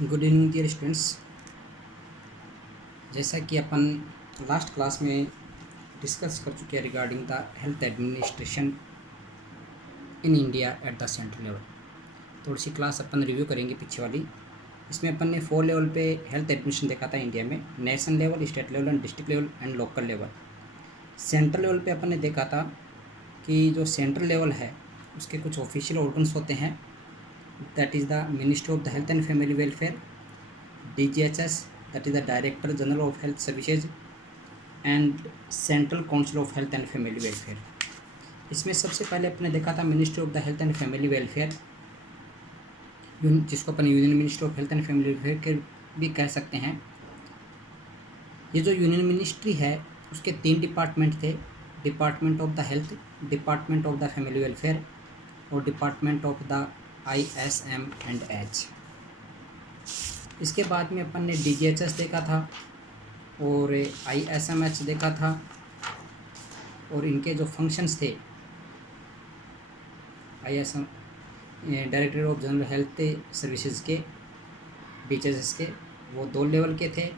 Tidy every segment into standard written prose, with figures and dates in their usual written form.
Good evening dear students. जैसा कि अपन लास्ट क्लास में डिस्कस कर चुके हैं regarding the health administration in India at the central level, थोड़ी सी क्लास अपन रिव्यू करेंगे पीछे वाली। इसमें अपन ने 4 लेवल पे हेल्थ एडमिनिस्ट्रेशन देखा था इंडिया में, national level, state level and district level and local level. Central level पे अपन ने देखा था कि जो सेंट्रल लेवल है उसके कुछ ऑफिशियल ऑर्गन्स होते हैं, that is the ministry of the health and family welfare, DGHS, that is the Director General of Health Services, and Central Council of Health and Family Welfare। इसमें सबसे पहले अपने देखा था ministry of the health and family welfare, जिसको अपन union ministry of health and family welfare के भी कह सकते हैं। ये जो यूनियन मिनिस्ट्री है उसके 3 डिपार्टमेंट थे, department of the health, department of the family welfare और डिपार्टमेंट ऑफ द ISMH। इसके बाद में अपन ने DGHS देखा था और ISMH देखा था, और इनके जो फंक्शंस थे, ISM director of general health services के, DGHS के, वो 2 लेवल के थे,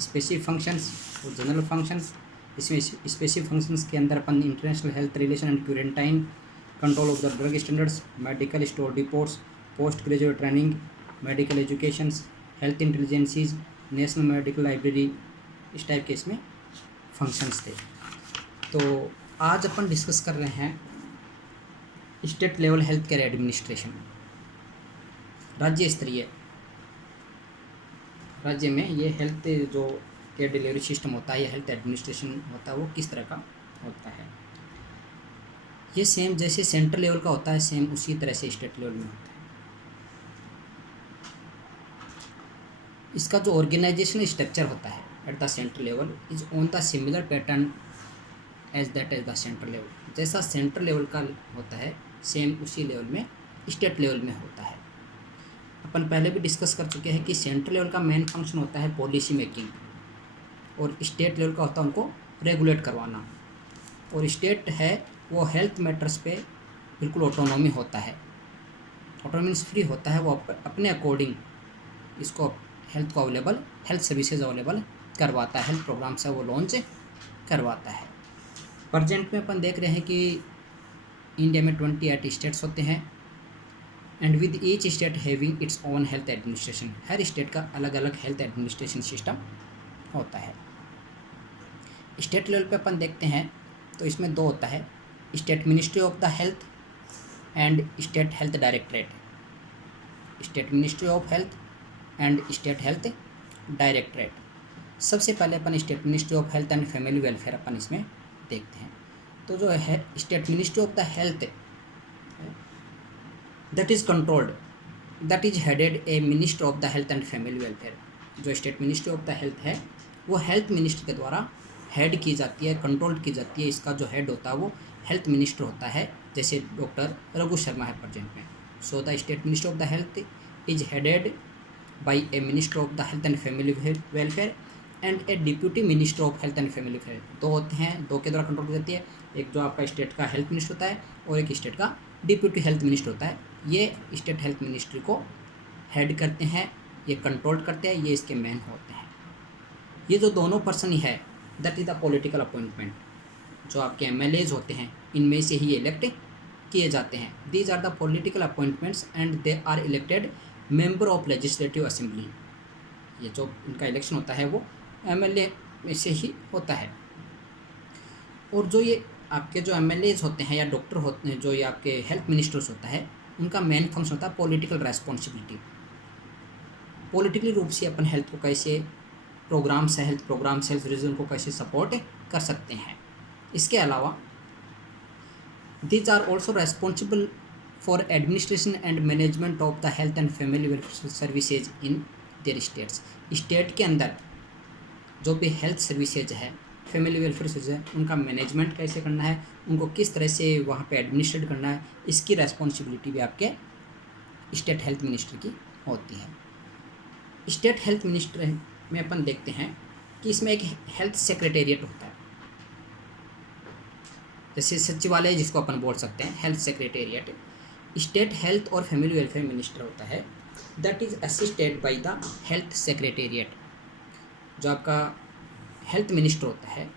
स्पेसिफिक फंक्शंस और जनरल फंक्शंस। इसमें स्पेसिफिक फंक्शंस के अंदर अपन international health relation and quarantine, control of the drug standards, medical store depots, post graduate training, medical educations, health intelligences, national medical library, इस टाइप के इसमें फंक्शंस थे। तो आज अपन डिस्कस कर रहे हैं state level health care administration. राज्य स्तरीय, राज्य में ये हेल्थ जो केयर डिलीवरी सिस्टम होता है, ये हेल्थ एडमिनिस्ट्रेशन होता है, वो किस तरह का होता है। ये सेम जैसे सेंट्रल लेवल का होता है, सेम उसी तरह से स्टेट लेवल में होता है। इसका जो ऑर्गेनाइजेशनल स्ट्रक्चर होता है at the central level is on the similar pattern as that as the central level. जैसा सेंट्रल लेवल का होता है सेम उसी लेवल में स्टेट लेवल में होता है। अपन पहले भी डिस्कस कर चुके हैं कि सेंट्रल लेवल का मेन फंक्शन होता है पॉलिसी मेकिंग, और स्टेट लेवल का होता है उनको रेगुलेट करवाना। और स्टेट है वो हेल्थ मैटर्स पे बिल्कुल ऑटोनॉमी होता है, ऑटोनॉमी फ्री होता है, वो अपने अकॉर्डिंग इसको हेल्थ को अवेलेबल, हेल्थ सर्विसेज अवेलेबल करवाता है, हेल्थ प्रोग्राम्स है वो लॉन्च करवाता है। प्रेजेंट में अपन देख रहे हैं कि इंडिया में 28 स्टेट्स होते हैं, and with each state having its own health administration. Her state का अलग अलग हेल्थ एडमिनिस्ट्रेशन सिस्टम होता है। स्टेट लेवल पे अपन देखते हैं तो इसमें 2 होता है, state ministry of the health and state health directorate. State ministry of health and state health directorate. सबसे पहले अपन state ministry of health and family welfare अपन इसमें देखते हैं। तो जो है state ministry of the health, that is controlled, that is headed a minister of the health and family welfare. जो state ministry of the health है वो हेल्थ मिनिस्टर के द्वारा हेड की जाती है, कंट्रोल की जाती है। इसका जो हेड होता है वो हेल्थ मिनिस्टर होता है, जैसे डॉक्टर रघु शर्मा है प्रेजेंट में। So the state minister of the health is headed by a minister of the health and family welfare and a deputy minister of health and family welfare। 2 होते हैं, 2 के द्वारा control की जाती है। एक जो आपका स्टेट का हेल्थ मिनिस्टर होता है और एक स्टेट का डिप्यूटी हेल्थ मिनिस्टर होता है। ये स्टेट हेल्थ मिनिस्ट्री को हेड करते हैं, ये कंट्रोल करते हैं, ये इसके मेन होते हैं। ये जो दोनों पर्सन ही है that is the political appointment. जो आपके MLAs होते हैं इनमें से ही इलेक्ट किए जाते हैं। These are the political appointments and they are elected member of legislative assembly. ये जो इनका इलेक्शन होता है वो MLA में से ही होता है। और जो ये आपके जो MLAs होते हैं या डॉक्टर होते हैं, जो ये आपके हेल्थ मिनिस्टर्स होता है, उनका मेन फंक्शन होता है पॉलिटिकल रेस्पॉन्सिबिलिटी। पॉलिटिकली रूप से अपन हेल्थ को कैसे प्रोग्राम्स है, हेल्थ प्रोग्राम्स, हेल्थ रीजन को कैसे सपोर्ट कर सकते हैं। इसके अलावा these are also responsible for administration and management of the health and family welfare services in their states. State के अंदर जो भी हेल्थ सर्विसेज है, फैमिली वेलफेयर सर्विसेज है, उनका मैनेजमेंट कैसे करना है, उनको किस तरह से वहाँ पे एडमिनिस्ट्रेट करना है, इसकी रेस्पॉन्सिबिलिटी भी आपके स्टेट हेल्थ मिनिस्ट्री की होती है। स्टेट हेल्थ मिनिस्ट्री में अपन देखते हैं कि इसमें एक हेल्थ सेक्रेटेरिएट होता है, जैसे सचिवालय जिसको अपन बोल सकते हैं, हेल्थ सेक्रेटेरिएट। स्टेट हेल्थ और फैमिली वेलफेयर मिनिस्टर होता है, that is assisted by the health secretariat. जो आपका हेल्थ मिनिस्टर होता है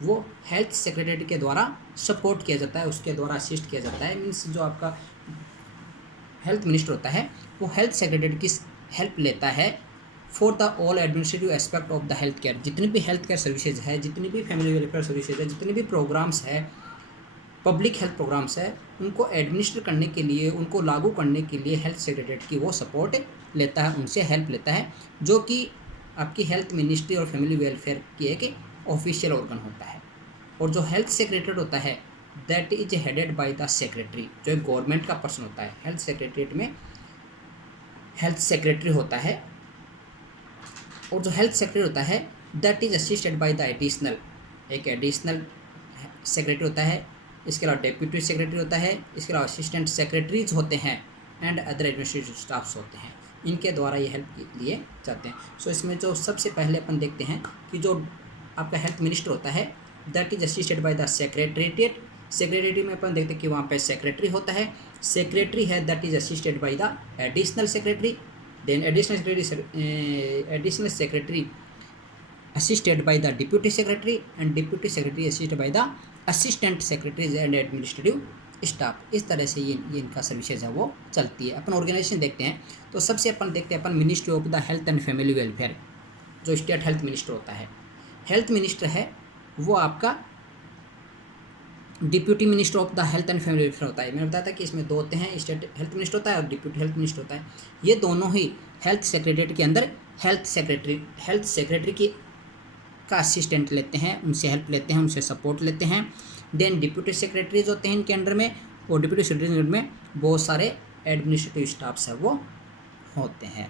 वो हेल्थ सेक्रेटरी के द्वारा सपोर्ट किया जाता है, उसके द्वारा असिस्ट किया जाता है। मीन्स जो आपका हेल्थ मिनिस्टर होता है वो हेल्थ सेक्रेटरी की हेल्प लेता है for the all administrative aspect of the health care. जितनी भी हेल्थ केयर सर्विसेज है, जितनी भी फैमिली वेलफेयर सर्विसेज है, जितने भी प्रोग्राम्स है, पब्लिक हेल्थ प्रोग्राम्स है, उनको एडमिनिस्टर करने के लिए, उनको लागू करने के लिए हेल्थ सेक्रेटरी की वो सपोर्ट लेता है, उनसे हेल्प लेता है, जो कि आपकी हेल्थ मिनिस्ट्री और फैमिली वेलफेयर की एक ऑफिशियल ऑर्गन होता है। और जो हेल्थ सेक्रेटरी होता है that is headed by the secretary, जो एक गवर्नमेंट का पर्सन होता है। हेल्थ सेक्रेटरीट में हेल्थ सेक्रेटरी होता है, और जो हेल्थ सेक्रेटरी होता है that is assisted by the additional, एक एडिशनल सेक्रेटरी होता है। इसके अलावा डेप्यूटी सेक्रेटरी होता है, इसके अलावा असिस्टेंट सेक्रेटरीज होते हैं एंड अदर एडमिनिस्ट्रेटिव स्टाफ्स होते हैं। इनके द्वारा ये हेल्प लिए जाते हैं। सो इसमें जो सबसे पहले अपन देखते हैं कि जो आपका हेल्थ मिनिस्टर होता है that is assisted by the secretariat. Secretary में अपन देखते हैं कि वहाँ पे सेक्रेटरी होता है, सेक्रेटरी है that is assisted by the additional secretary, then additional secretary assisted by the deputy secretary and deputy secretary assisted by the assistant secretaries and administrative staff. इस तरह से ये इनका सर्विसेज है वो चलती है। अपन ऑर्गेनाइजेशन देखते हैं तो सबसे अपन देखते हैं अपन ministry of the health and family welfare, जो स्टेट हेल्थ मिनिस्टर होता है। हेल्थ मिनिस्टर है वो आपका deputy minister of the health and family welfare होता है। मैंने बताया था कि इसमें दो होते हैं, स्टेट हेल्थ मिनिस्टर होता है और डिप्यूटी हेल्थ मिनिस्टर होता है। ये दोनों ही हेल्थ सेक्रेटरीट के अंदर हेल्थ सेक्रेटरी की का असिस्टेंट लेते हैं, उनसे हेल्प लेते हैं, उनसे सपोर्ट लेते हैं। देन डिप्यूटी सेक्रेटरीज होते हैं इनके अंडर में, और डिप्यूटी सेक्रेटरी के अंडर में बहुत सारे एडमिनिस्ट्रेटिव स्टाफ्स है वो होते हैं।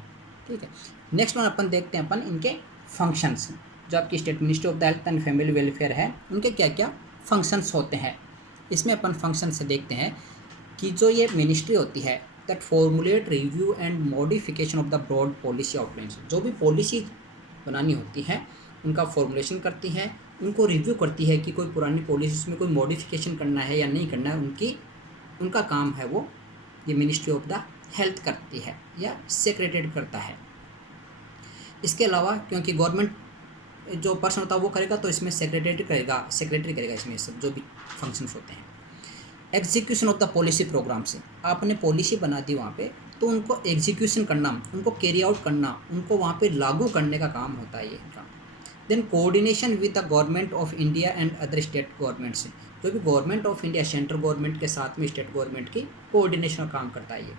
ठीक है, नेक्स्ट वन अपन देखते हैं अपन इनके फंक्शंस। जो आपकी state ministry of the health and family welfare है उनके क्या क्या फंक्शंस होते हैं। इसमें अपन फंक्शन से देखते हैं कि जो ये मिनिस्ट्री होती है that formulate, review and modification of the broad policy outlines. जो भी पॉलिसी बनानी होती है उनका फॉर्मुलेशन करती है, उनको रिव्यू करती है कि कोई पुरानी पॉलिसी उसमें कोई मॉडिफिकेशन करना है या नहीं करना है, उनका काम है वो ये मिनिस्ट्री ऑफ द हेल्थ करती है या सेक्रेटरीट करता है। इसके अलावा क्योंकि गवर्नमेंट जो पर्सन होता है वो करेगा तो इसमें सेक्रेटरी करेगा इसमें सब जो भी फंक्शंस होते हैं। Execution of the policy program से आपने पॉलिसी बना दी वहाँ पे तो उनको एग्जीक्यूशन करना, उनको कैरी आउट करना, उनको वहाँ पे लागू करने का काम होता है ये काम। Then coordination with the government of India and other state governments, जो भी government of India central government के साथ में स्टेट गवर्नमेंट की कोऑर्डिनेशन का काम करता है ये।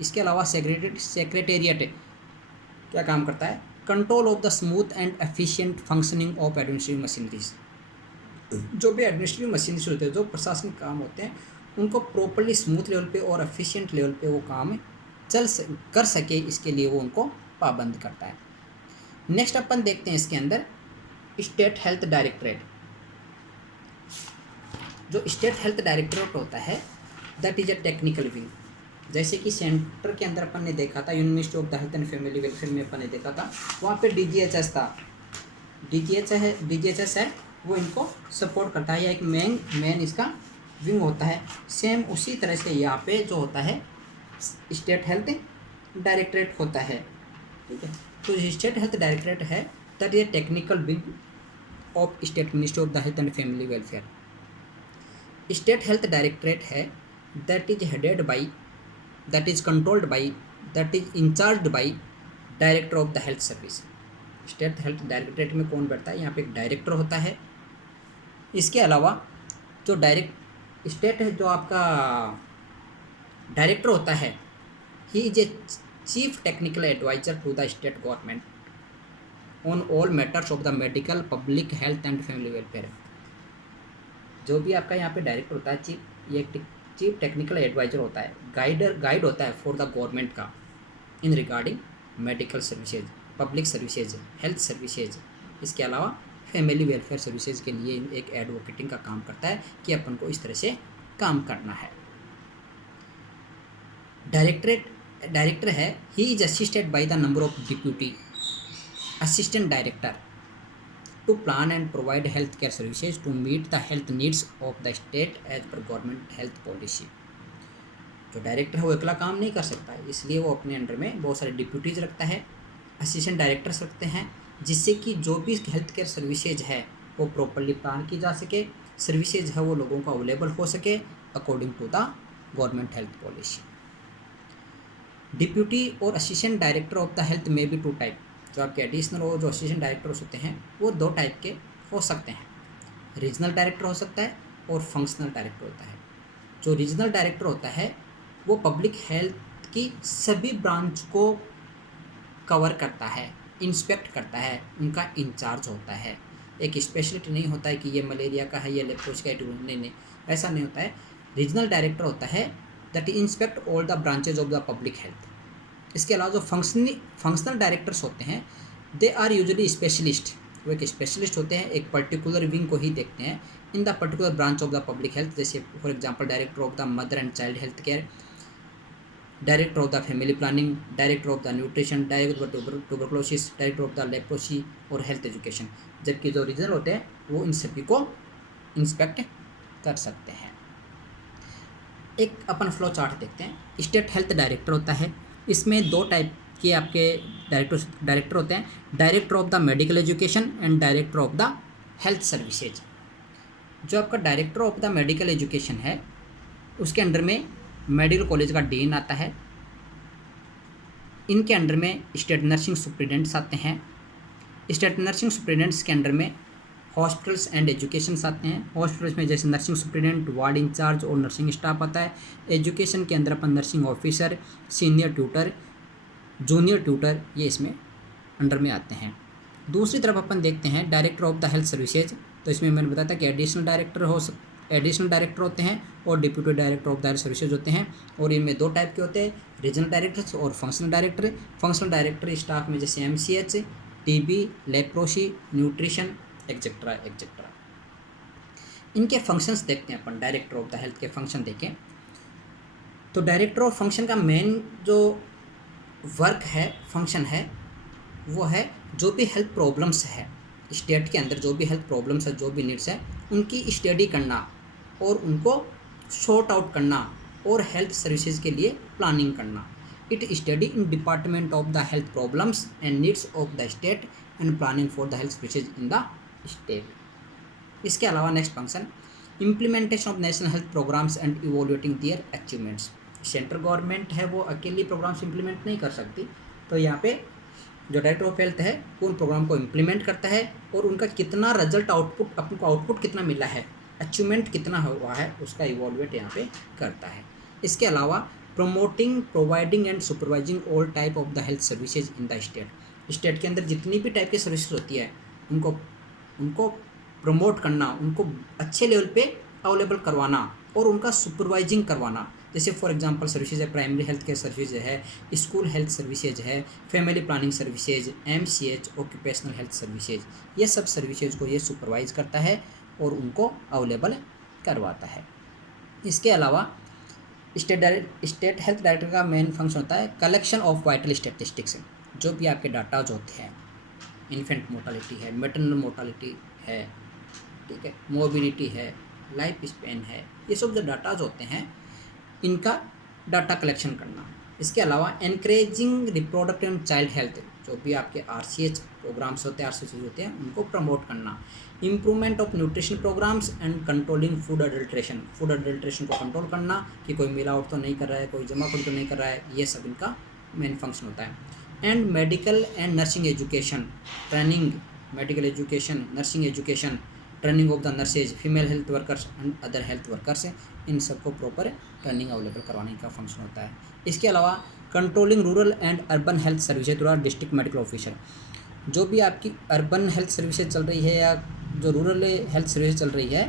इसके अलावा सेक्रेटेरिएट क्या काम करता है, control of the smooth and efficient functioning of administrative machineries. जो भी एडमिनिस्ट्रेटिव मशीनरीज होते हैं, जो प्रशासनिक काम होते हैं, उनको प्रॉपरली स्मूथ लेवल पे और एफिशिएंट लेवल पे वो काम कर सके, इसके लिए वो उनको पाबंद करता है। नेक्स्ट अपन देखते हैं इसके अंदर स्टेट हेल्थ डायरेक्टरेट। जो स्टेट हेल्थ डायरेक्टरेट होता है that is a technical wing. जैसे कि सेंटर के अंदर अपन ने देखा था ministry of the health and family welfare में अपन ने देखा था, वहाँ पे DGHS था, DGHS है वो इनको सपोर्ट करता है या एक मेन इसका विंग होता है। सेम उसी तरह से यहाँ पे जो होता है स्टेट हेल्थ डायरेक्टरेट होता है। ठीक है, तो स्टेट हेल्थ डायरेक्टरेट है that is technical wing of state ministry of the health and family welfare. State health directorate है that is headed by, that is controlled by, that is incharge by director of the health service. State health directorate में कौन बैठता है, यहाँ पे एक director होता है। इसके अलावा जो स्टेट है जो आपका डायरेक्टर होता है he is a chief technical adviser to the state government on all matters of the medical, public health and family welfare. जो भी आपका यहाँ पे डायरेक्टर होता है ये चीफ टेक्निकल एडवाइजर होता है, गाइड होता है फॉर द गवर्नमेंट का इन regarding medical services, public services, health services. इसके अलावा फैमिली वेलफेयर सर्विसेज के लिए एक एडवोकेटिंग का काम करता है कि अपन को इस तरह से काम करना है। डायरेक्टर है he is assisted by the number of deputy assistant director to plan and provide health care services to meet the health needs of the state as per government health policy. जो director है वो अकेला काम नहीं कर सकता है, इसलिए वो अपने अंडर में बहुत सारे डिप्यूटीज रखता है, असिस्टेंट डायरेक्टर्स रखते हैं, जिससे कि जो भी हेल्थ केयर सर्विसेज है वो प्रॉपरली प्लान की जा सके, सर्विसेज है वो लोगों को अवेलेबल हो सके according to the government health policy. Deputy और assistant director of the health में भी 2 टाइप, जो आपके एडिशनल और जो असिस्टेंट डायरेक्टर्स होते हैं वो 2 टाइप के हो सकते हैं। रीजनल डायरेक्टर हो सकता है और फंक्शनल डायरेक्टर होता है। जो रीजनल डायरेक्टर होता है वो पब्लिक हेल्थ की सभी ब्रांच को कवर करता है, इंस्पेक्ट करता है, उनका इंचार्ज होता है। एक स्पेशलिटी नहीं होता है कि ये मलेरिया का है, ये लेप्रोस का है, नहीं, ऐसा नहीं होता है। रीजनल डायरेक्टर होता है that inspect all the branches of the public health. इसके अलावा जो फंक्शनल डायरेक्टर्स होते हैं दे आर यूजुअली स्पेशलिस्ट, वो एक स्पेशलिस्ट होते हैं, एक पर्टिकुलर विंग को ही देखते हैं in the particular branch of the public health. जैसे for example director of the mother and child health care, director of the family planning, director of the nutrition, director of the tuberculosis, director of the leprosy और health education. जबकि जो regional होते हैं वो इन सभी को inspect कर सकते हैं। एक अपन फ्लो चार्ट देखते हैं। स्टेट हेल्थ डायरेक्टर होता है, इसमें 2 टाइप के आपके डायरेक्टर होते हैं, director of the medical education and director of the health services. जो आपका director of the medical education है उसके अंडर में मेडिकल कॉलेज का डीन आता है, इनके अंडर में स्टेट नर्सिंग सुप्रिटेंडेंट्स आते हैं, स्टेट नर्सिंग सुप्रिटेंडेंट्स के अंडर में हॉस्पिटल्स एंड एजुकेशंस आते हैं। हॉस्पिटल्स में जैसे नर्सिंग सुप्रिटेंडेंट, वार्ड इंचार्ज और नर्सिंग स्टाफ आता है। एजुकेशन के अंदर अपन nursing officer, senior tutor, junior tutor, ये इसमें अंडर में आते हैं। दूसरी तरफ अपन देखते हैं director of the health services, तो इसमें मैंने बताया था कि एडिशनल डायरेक्टर होते हैं और deputy director of the health services होते हैं, और इनमें 2 टाइप के होते हैं, रीजनल डायरेक्टर्स और functional director. Functional director staff में जैसे MCH, TB, leprosy, nutrition etcetera etcetera. इनके फंक्शंस देखते हैं अपन। डायरेक्टर ऑफ द हेल्थ के फंक्शन देखें तो डायरेक्टर ऑफ फंक्शन का मेन जो वर्क है, फंक्शन है, वो है जो भी हेल्थ प्रॉब्लम्स है स्टेट के अंदर, जो भी हेल्थ प्रॉब्लम्स है, जो भी नीड्स है, उनकी स्टडी करना और उनको सॉर्ट आउट करना और हेल्थ सर्विसेज के लिए प्लानिंग करना। It study in department of the health problems and needs of the state and planning for the health services in the state. इसके अलावा next function implementation of national health programs and evaluating their achievements. Central government है वो अकेली programmes implement नहीं कर सकती, तो यहाँ पे जो डायरेक्टर ऑफ हेल्थ है वो उन प्रोग्राम को इम्प्लीमेंट करता है और उनका कितना रिजल्ट आउटपुट, अपन को आउटपुट कितना मिला है, अचीवमेंट कितना हुआ है, उसका इवोल्यूएट यहाँ पे करता है। इसके अलावा promoting, providing and supervising all type of the health services in the state के अंदर जितनी भी टाइप की सर्विसेज होती है उनको प्रमोट करना, उनको अच्छे लेवल पे अवेलेबल करवाना और उनका सुपरवाइजिंग करवाना। जैसे फॉर एग्जांपल सर्विसेज है, प्राइमरी हेल्थ केयर सर्विसेज है, स्कूल हेल्थ सर्विसेज है, family planning services, MCH, occupational health services, ये सब सर्विसेज को ये सुपरवाइज करता है और उनको अवेलेबल करवाता है। इसके अलावा स्टेट हेल्थ डायरेक्टर का मेन फंक्शन होता है कलेक्शन ऑफ वाइटल स्टैटिस्टिक्स। जो भी आपके डाटाज होते हैं, इन्फेंट मोर्टालिटी है, मैटरनल मोर्टालिटी है, ठीक है, मोबिलिटी है, लाइफ स्पेन है, ये सब जो डाटाज होते हैं इनका डाटा कलेक्शन करना। इसके अलावा encouraging reproductive and child health, जो भी आपके RCH प्रोग्राम्स होते हैं, RCH होते हैं, उनको प्रमोट करना। Improvement of nutrition programs and controlling food adulteration को कंट्रोल करना कि कोई मिलावट तो नहीं कर रहा है, कोई जमाखोरी तो नहीं कर रहा है, ये सब इनका मेन फंक्शन होता है। And medical and nursing education training, medical education, nursing education, training of the nurses, female health workers and other health workers, इन सबको प्रॉपर ट्रेनिंग अवेलेबल करवाने का फंक्शन होता है। इसके अलावा controlling rural and urban health services through district medical officer, जो भी आपकी अर्बन हेल्थ सर्विसेज चल रही है या जो रूरल हेल्थ सर्विसेज चल रही है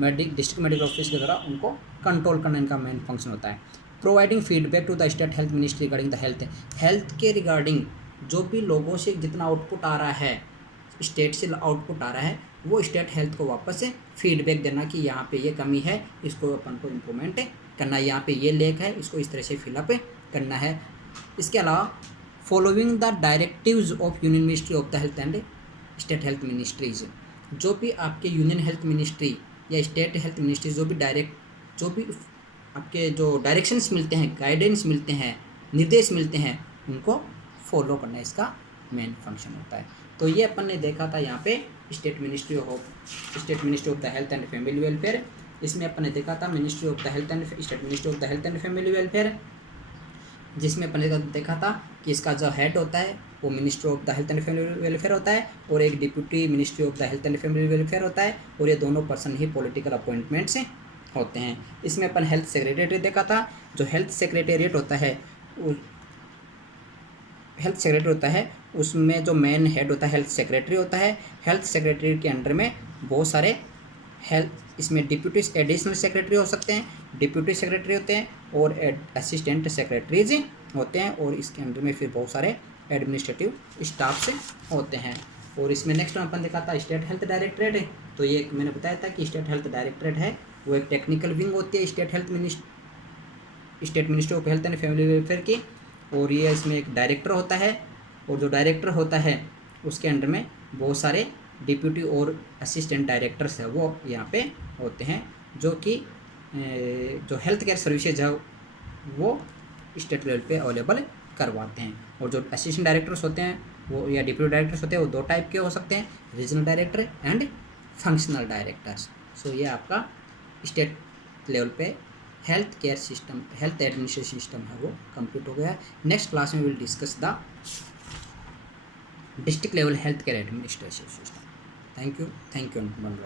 डिस्ट्रिक्ट मेडिकल ऑफिस के द्वारा, उनको कंट्रोल करना इनका मेन फंक्शन होता है। Providing feedback to the state health ministry regarding the health के रिगार्डिंग जो भी लोगों से जितना आउटपुट आ रहा है, स्टेट से आउटपुट आ रहा है, वो स्टेट हेल्थ को वापस से फीडबैक देना कि यहाँ पे ये कमी है, इसको अपन को इम्प्रूवमेंट करना है, यहाँ पे ये लेक है, इसको इस तरह से फिलअप करना है। इसके अलावा following the directives of union ministry of the health and state health ministries, जो भी आपके यूनियन हेल्थ मिनिस्ट्री या स्टेट हेल्थ मिनिस्ट्री जो भी आपके जो डायरेक्शंस मिलते हैं, गाइडेंस मिलते हैं, निर्देश मिलते हैं, उनको फॉलो करना इसका मेन फंक्शन होता है। तो ये अपन ने देखा था यहाँ पे state ministry of the health and family welfare. इसमें अपन ने देखा था ministry of the health and state ministry of the health and family welfare, जिसमें अपन ने देखा था कि इसका जो हेड होता है वो ministry of the health and family welfare होता है, और एक deputy ministry of the health and family welfare होता है, और ये दोनों पर्सन ही पॉलिटिकल अपॉइंटमेंट्स होते हैं। इसमें अपन हेल्थ सेक्रेटेरिएट देखा था। जो हेल्थ सेक्रेटेरिएट होता है उसमें जो मेन हेड होता है हेल्थ सेक्रेटरी होता है। हेल्थ सेक्रेटरी के अंडर में बहुत सारे इसमें डिप्यूटी एडिशनल सेक्रेटरी हो सकते हैं, डिप्यूटी सेक्रेटरी होते हैं, और असिस्टेंट सेक्रेटरीज होते हैं, और इसके अंडर में फिर बहुत सारे एडमिनिस्ट्रेटिव स्टाफ्स होते हैं। और इसमें नेक्स्ट अपन देखा था स्टेट हेल्थ डायरेक्टरेट है। तो ये मैंने बताया था कि स्टेट हेल्थ डायरेक्टरेट है वो एक टेक्निकल विंग होती है state ministry of health and family welfare की, और ये इसमें एक डायरेक्टर होता है, और जो डायरेक्टर होता है उसके अंडर में बहुत सारे डिप्यूटी और असिस्टेंट डायरेक्टर्स है वो यहाँ पे होते हैं, जो कि जो हेल्थ केयर सर्विसेज है वो स्टेट लेवल पे अवेलेबल करवाते हैं। और जो असिस्टेंट डायरेक्टर्स होते हैं वो या डिप्यूटी डायरेक्टर्स होते हैं वो दो टाइप के हो सकते हैं, regional director and functional directors. So ये आपका स्टेट लेवल पे health care system, health administration system है वो कंप्लीट हो गया। नेक्स्ट क्लास में will discuss the district level health care administration system. Thank you and